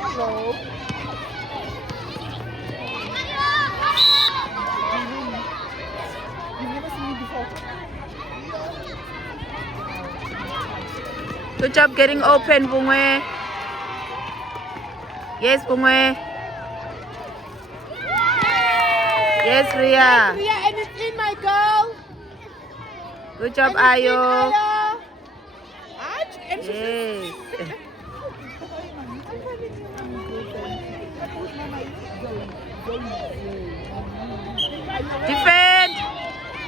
Hello. You've never seen me before. Good job getting open, Bungwe. Yes, Bungwe. Yes, Ria. Ria, and it's in, my girl. Good job, And it's in, Ayo. Ayo. And she's Yes. Defend!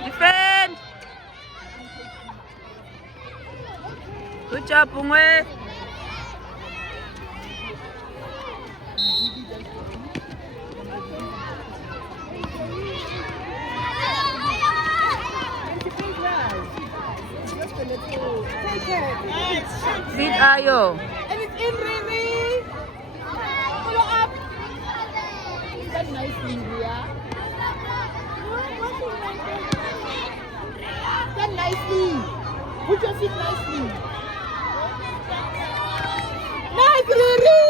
Defend! Good job, Bungwe. Take it. Feed Ayo. And it's in, Riri. Follow up. That nicely, Ria. That nicely. Put your feet nicely. Nice, Riri.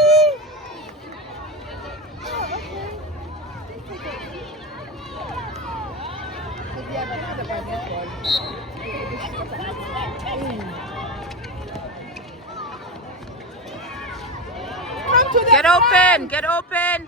Come to the Get front. open! Get open!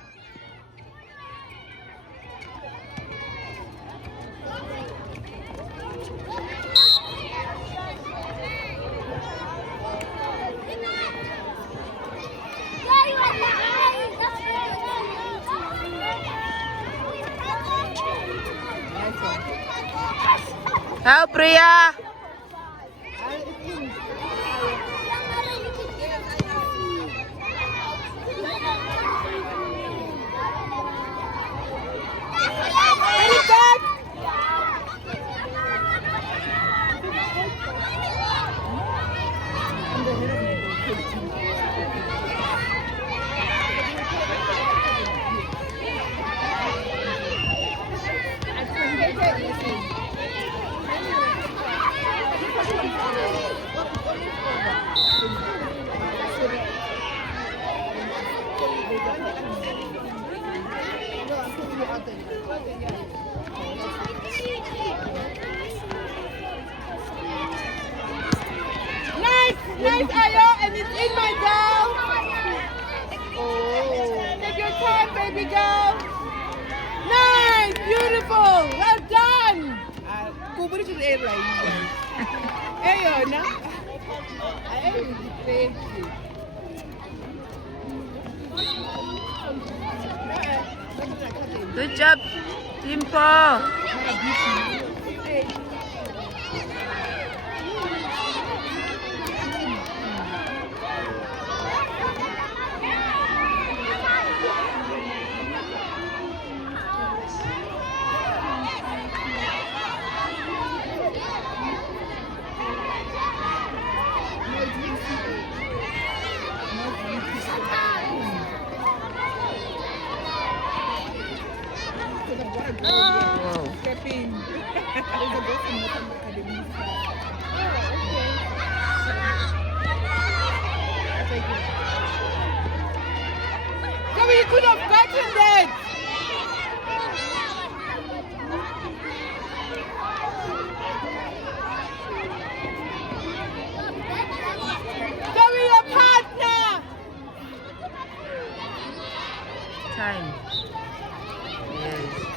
Help, Ria! Nice, Ayo, and it's in, my girl. Oh, take your time, baby girl. Nice, beautiful, well done. Kuburi to the airline. Ayo, na? Ayo, thank you. Good job, Timpo. Wow. Step in. There's a boss in Motam Academy. So we could have gotten that. So we your partner. Time. Yes.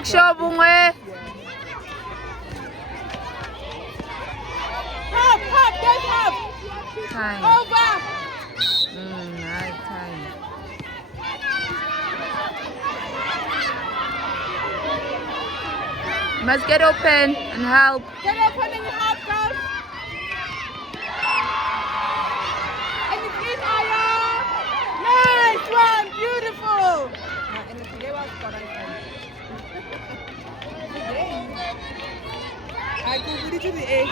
Make sure, Bungwe. Hop, there's hop. Time. Over. Right time. You must get open and help. Get open and hop, girls. And it's in, Aya. Nice one, beautiful. And today was I go with it to the A.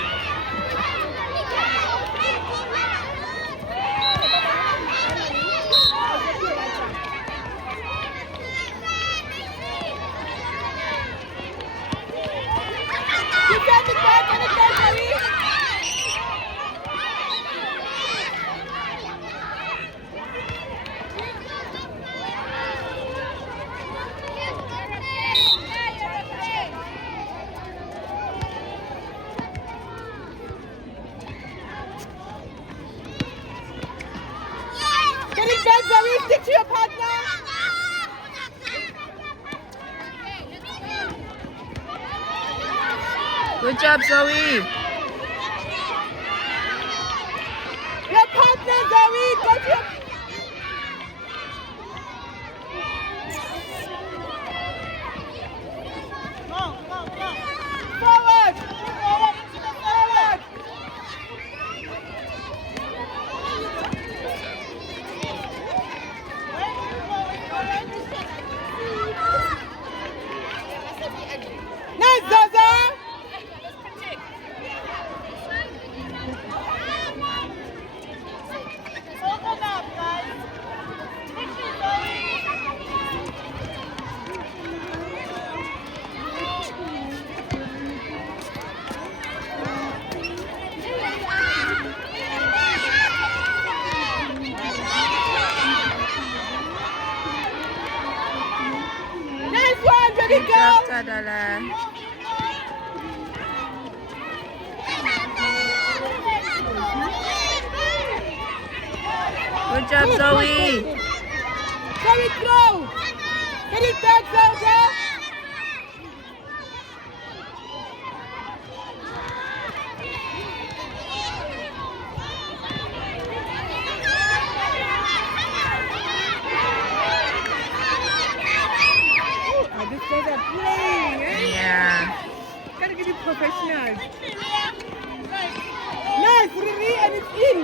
You got the back and the back, Harry. Get it back, Zoe. Stick to your partner. Good job, Zoe. Your partner, Zoe. Go to your... Forward. Forward. Nice, Zaza. Open up, guys. Nice one, baby Good girl. job, Tadala. Good job, Zoe. Very close. Get it back, Zaza. Oh, these guys are playing, eh? Yeah. Gotta get it professional. Nice, Riri, and it's in.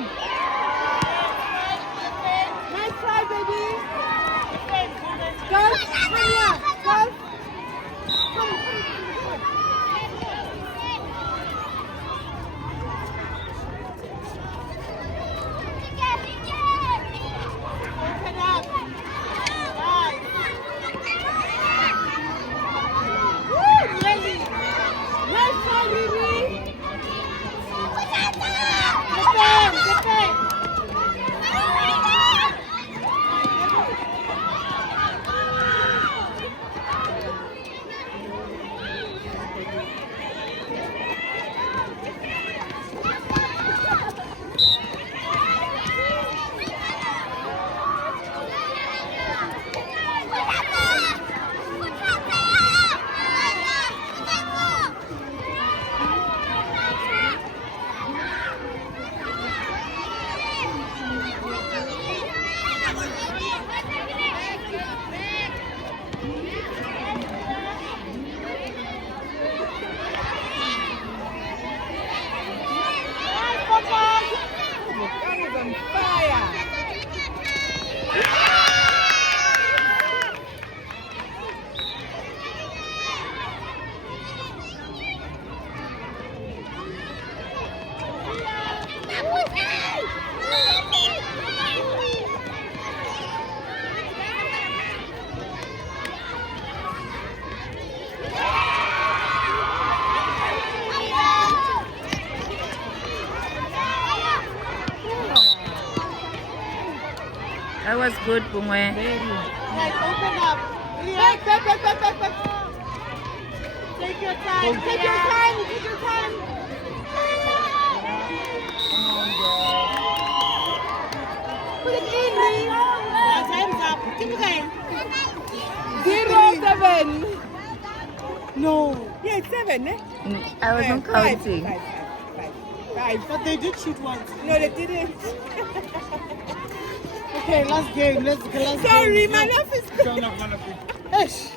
Nice try, baby. Girls, come here. Girls. Come. Open up. Nice. Woo, Lily. Nice try, Riri. Defend. That is on fire. That was good, Bungwe. Nice, open up. Back. Take your time. Take your time. Take your time. Put it in, Lee. Time's up. Keep it going. 0-7. No. Yeah, it's 7, eh? I wasn't Five, counting. Five. But they did shoot once. No, they didn't. Okay, last game. Let's go. Sorry, my life is Turn up, man. Hush.